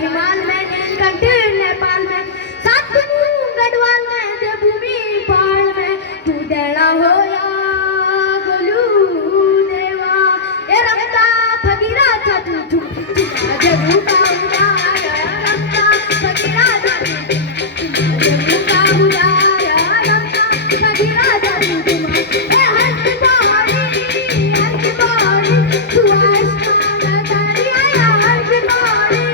हिमाल में नीलकंठ नेपाल में सातपुर गढ़वाल में देवभूमि पहाड़ में तू देना हो या गोलू देवा ए रमता फकीरा था तू जगू का उजाया रमता फकीरा था तू जगू का उजाया रमता फकीरा था तू ए हर की बारी तू आसमान तारी आया हर की बारी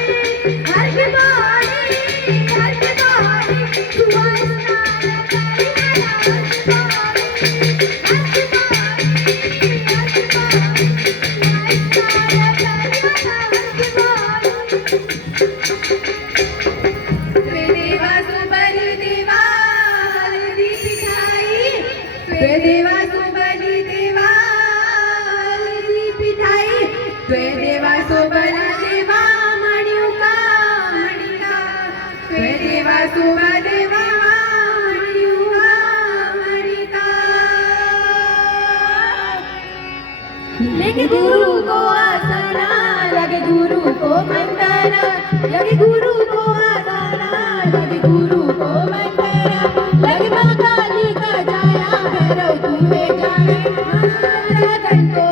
लगे गुरु को आसरा लगे गुरु को मंदरा लगे गुरु को आसरा लगे गुरु को मंदरा लगे महाकाली का जाया भैरव तुम्हें जाने हमारा कंटो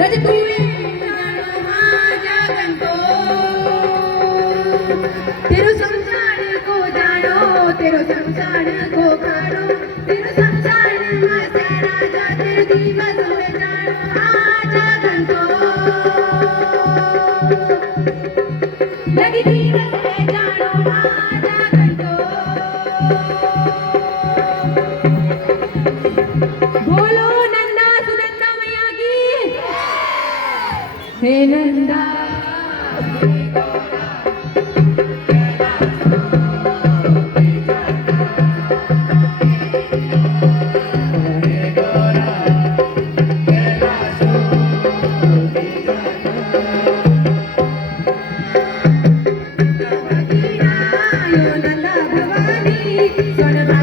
रज तुम्हें जानो माजा कंटो तेरो संसार को जानो तेरो संसार को खानो तेरो संसार में राजा तेरे दिवस में जानो आजा घंटो लगी दिवस में जानो आजा घंटो बोलो नंदा सुनंदा मैया की हे नंदा Son